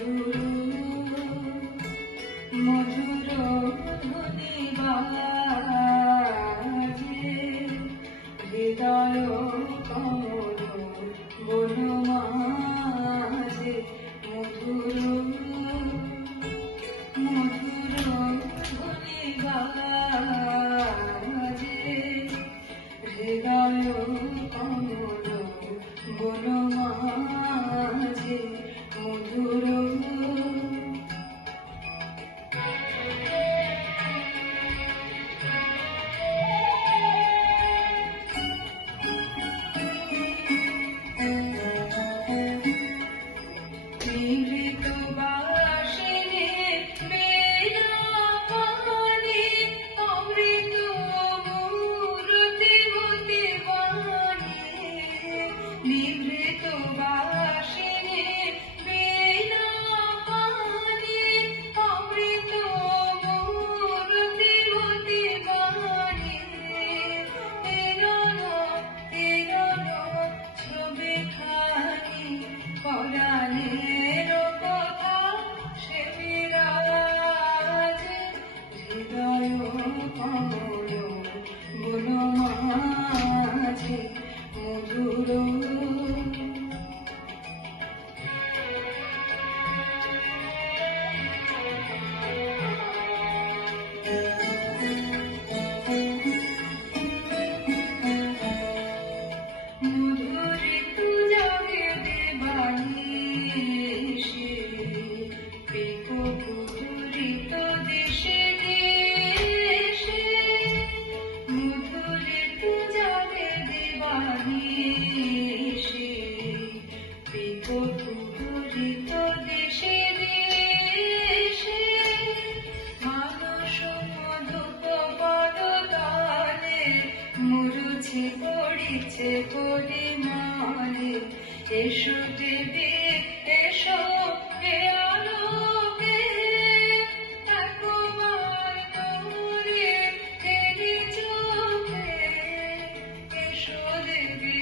মধুর মধুর ধ্বনি বাজে হৃদয় কমল বন মাঝে মধুর মধুর ধ্বনি বাজে হৃদয় কমল বন মাঝে মধুর নিভৃত বাসিনী বেলা পানি অমৃত মূরতি মতি বাণী নিভৃত বাসিনী বেলা পানি অমৃত মূরতি মতি বাণী ছবি খানি পরাণের কথা সে বিরাজে হৃদয় কমল বন মাঝে মধুর মধুরিত জাগে দেবানিশি পিকো পুজুরিত দেশে দেশে মধুরিত জাগে দেবানিশি পিকো পুজুরিত দেশে দেশে মানস মধুপ পদতলে মুরুছে পড়িছে পরিমলে এসো দেবী এসো হে আলোকে একবার তোরে ফেরি চোখে এসো দেবী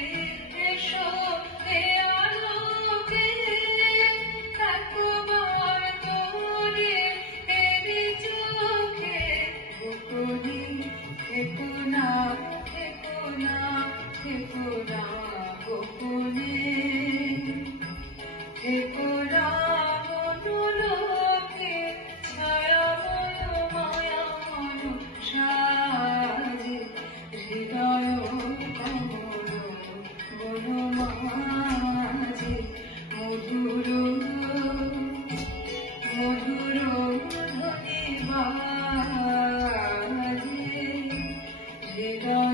এসো হে আলোকে একবার তোরে ফেরি চোখে গোপনে থেকো না থেকো না থেকো না গোপনে থেকো না মনোলোকে ছায়াময় মায়াময় সাজে হৃদয় কমল বন মাঝে মধুর মধুর ধ্বনি বাজে হৃদয়